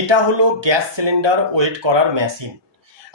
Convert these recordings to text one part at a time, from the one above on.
এটা হলো gas cylinder wait করার মেশিন।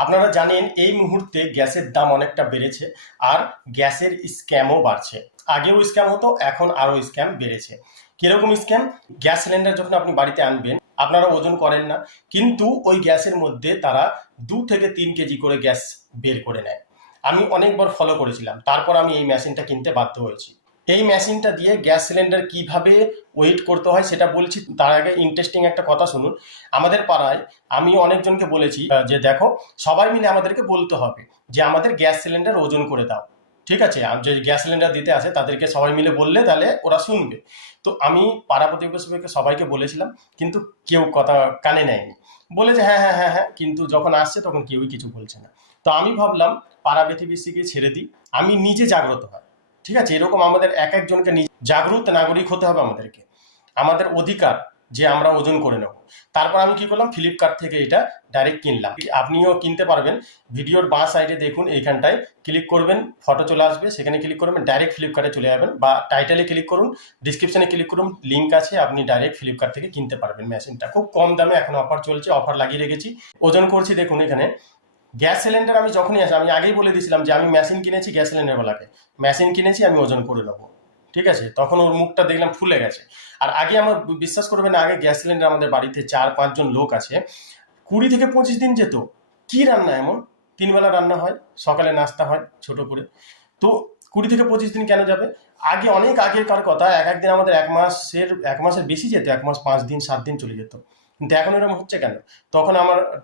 আপনারা জানেন এই মুহূর্তে গ্যাসের দাম অনেকটা বেড়েছে আর গ্যাসের স্ক্যামও বাড়ছে। আগেও স্ক্যাম হতো, এখন আরও স্ক্যাম বেড়েছে। কিরকম স্ক্যাম? গ্যাস সিলিন্ডার যখন আপনি বাড়িতে আনবেন, আপনারা ওজন করেন না, কিন্তু ওই গ্যাসের মধ্যে তারা 2 থেকে 3 কেজি করে গ্যাস বের করে নেয়। আমি অনেকবার ফলো করেছিলাম, তারপর আমি এই মেশিনটা কিনতে বাধ্য হয়েছি। এই মেশিনটা দিয়ে গ্যাস সিলিন্ডার কিভাবে ওয়েট করতে হয় সেটা বলছি। তার আগে ইন্টারেস্টিং একটা কথা শুনুন। আমাদের পাড়ায় আমি অনেকজনকে বলেছি যে দেখো, সবাই মিলে আমাদেরকে বলতে হবে যে আমাদের গ্যাস সিলিন্ডার ওজন করে দাও। ঠিক আছে, যে গ্যাস সিলিন্ডার দিতে আসে তাদেরকে সবাই মিলে বললে তাহলে ওরা শুনবে। তো আমি পাড়া প্রতিবেশীকে সবাইকে বলেছিলাম, কিন্তু কেউ কথা কানে নেয়নি। বলে যে হ্যাঁ হ্যাঁ হ্যাঁ হ্যাঁ, কিন্তু যখন আসছে তখন কেউই কিছু বলছে না। তো আমি ভাবলাম পাড়া প্রতিবেশীকে ছেড়ে দিই, আমি নিজে জাগ্রত হয়। ঠিক আছে, এরকম আমাদের এক একজনকে জাগ্রত নাগরিক হতে হবে আমাদেরকে। আমাদের অধিকার যে আমরা ওজন করে নেব। তারপর আমি কি করলাম, ফ্লিপকার্ট থেকে এটা ডাইরেক্ট কিনলাম। আপনিও কিনতে পারবেন। ভিডিওর বাঁ সাইডে দেখুন, এইখানটায় ক্লিক করবেন, ফটো চলে আসবে, সেখানে ক্লিক করবেন, ডাইরেক্ট ফ্লিপকার্টে চলে যাবেন, বা টাইটেলে ক্লিক করুন, ডিসক্রিপশনে ক্লিক করুন, লিঙ্ক আছে, আপনি ডাইরেক্ট ফ্লিপকার্ট থেকে কিনতে পারবেন। মেশিনটা খুব কম দামে এখন অফার চলছে, অফার লাগিয়ে রেখেছি। ওজন করছি দেখুন এখানে। গ্যাস সিলিন্ডার আমি যখনই আসি, আমি আগেই বলে দিয়েছিলাম যে আমি মেশিন কিনেছি, গ্যাস সিলিন্ডারওয়ালাকে মেশিন কিনেছি, আমি ওজন করে নেবো। ঠিক আছে, তখন ওর মুখটা দেখলাম ফুলে গেছে। আর আগে আমার বিশ্বাস করবেন না, আগে গ্যাস সিলিন্ডার আমাদের বাড়িতে 4-5 জন লোক আছে, 20 থেকে 25 দিন যেত। কি রান্না এমন? 3 বেলা রান্না হয়, সকালে নাস্তা হয় ছোট করে। তো 20 থেকে 25 দিন কেন যাবে? আগে, অনেক আগেকার কথা, এক একদিন আমাদের 1 মাসের বেশি যেত, 1 মাস 5 দিন 7 দিন চলে যেত। কিন্তু এখন এরকম হচ্ছে কেন?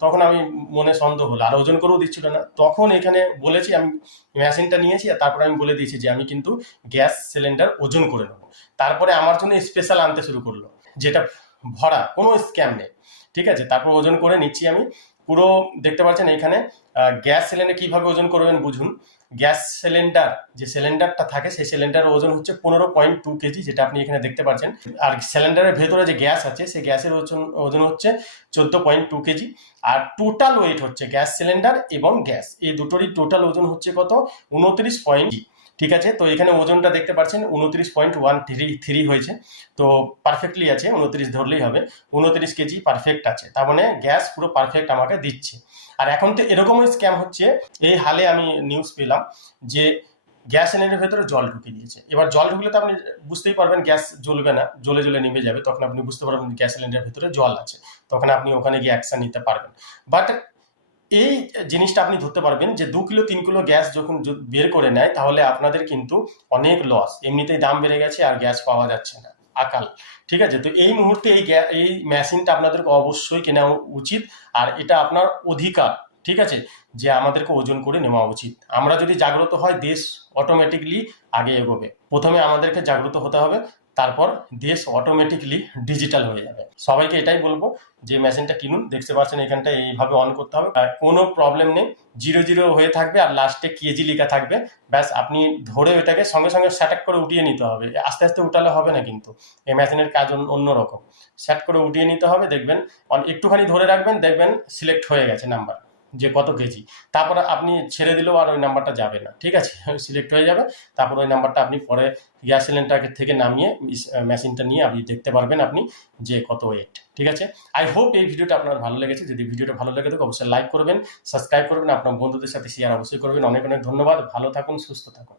তখন আমি মনে সন্দেহ হলো, আর ওজন করেও দিচ্ছিল না। তখন এখানে বলেছি, আমি মেশিনটা নিয়েছি, আর তারপরে আমি বলে দিয়েছি যে আমি কিন্তু গ্যাস সিলিন্ডার ওজন করে নেবো। তারপরে আমার জন্য স্পেশাল আনতে শুরু করলো, যেটা ভরা, কোনো স্ক্যাম নেই। ঠিক আছে, তারপর ওজন করে নিচ্ছি আমি পুরো। দেখতে পাচ্ছেন এখানে গ্যাস সিলিন্ডার কিভাবে ওজন করবেন বুঝুন। গ্যাস সিলিন্ডার, যে সিলিন্ডারটা থাকে, সেই সিলিন্ডারের ওজন হচ্ছে 15.2 কেজি, যেটা আপনি এখানে দেখতে পাচ্ছেন। আর সিলিন্ডারের ভেতরে যে গ্যাস আছে, সেই গ্যাসের ওজন হচ্ছে 14.2 কেজি। আর টোটাল ওয়েট হচ্ছে গ্যাস সিলিন্ডার এবং গ্যাস, এই দুটোরই টোটাল ওজন হচ্ছে কত? 29. ঠিক আছে, তো এখানে ওজনটা দেখতে পাচ্ছেন 29.13 হয়েছে। তো পারফেক্টলি আছে, 29 ধরলেই হবে। 29 কেজি পারফেক্ট আছে, তার মানে গ্যাস পুরো পারফেক্ট আমাকে দিচ্ছে। আর এখন তো এরকমই স্ক্যাম হচ্ছে। এই হালে আমি নিউজ পেলাম যে গ্যাস সিলিন্ডারের ভেতরে জল ঢুকে দিয়েছে। এবার জল ঢুকলে তো আপনি বুঝতেই পারবেন গ্যাস জ্বলবে না, জ্বলে জ্বলে নিভে যাবে। তখন আপনি বুঝতে পারবেন গ্যাস সিলিন্ডারের ভেতরে জল আছে, তখন আপনি ওখানে গিয়ে অ্যাকশন নিতে পারবেন। বাট এই জিনিসটা আপনি ধরতে পারবেন যে 2 কিলো 3 কিলো গ্যাস যখন বের করে নেয়, তাহলে আপনাদের কিন্তু অনেক লস। এমনিতেই দাম বেড়ে গেছে আর গ্যাস পাওয়া যাচ্ছে না আকাল। ঠিক আছে, তো এই মুহূর্তে এই মেশিনটা আপনাদেরকে অবশ্যই কেনা উচিত। আর এটা আপনার অধিকার। ঠিক আছে, যে আমাদেরকে ওজন করে নেওয়া উচিত। আমরা যদি জাগ্রত হয়, দেশ অটোমেটিকলি আগে এগোবে। প্রথমে আমাদেরকে জাগ্রত হতে হবে, তারপর দেশ অটোমেটিকলি ডিজিটাল হয়ে যাবে। সবাইকে এটাই বলবো যে মেশিনটা কিনুন। দেখতে পাচ্ছেন এখানটা এইভাবে অন করতে হবে, আর কোনো প্রবলেম নেই। 0 0 হয়ে থাকবে আর লাস্টে কেজি লেখা থাকবে। ব্যাস, আপনি ধরে ওইটাকে সঙ্গে সঙ্গে সেট করে উঠিয়ে নিতে হবে। আস্তে আস্তে উঠালে হবে না, কিন্তু এই মেশিনের কাজ অন্যরকম। সেট করে উঠিয়ে নিতে হবে, দেখবেন একটুখানি ধরে রাখবেন, দেখবেন সিলেক্ট হয়ে গেছে নাম্বার, যে কত কেজি। তারপরে আপনি ছেড়ে দিলেও আর ওই নাম্বারটা যাবে না। ঠিক আছে, সিলেক্ট হয়ে যাবে। তারপর ওই নাম্বারটা আপনি পরে গ্যাস সিলিন্ডার থেকে নামিয়ে মেশিনটা নিয়ে আপনি দেখতে পারবেন আপনি যে কত ওয়েট। ঠিক আছে, আই হোপ এই ভিডিওটা আপনার ভালো লেগেছে। যদি ভিডিওটা ভালো লেগে থাকে অবশ্যই লাইক করবেন, সাবস্ক্রাইব করবেন, আপনার বন্ধুদের সাথে শেয়ার অবশ্যই করবেন। অনেক অনেক ধন্যবাদ। ভালো থাকুন, সুস্থ থাকুন।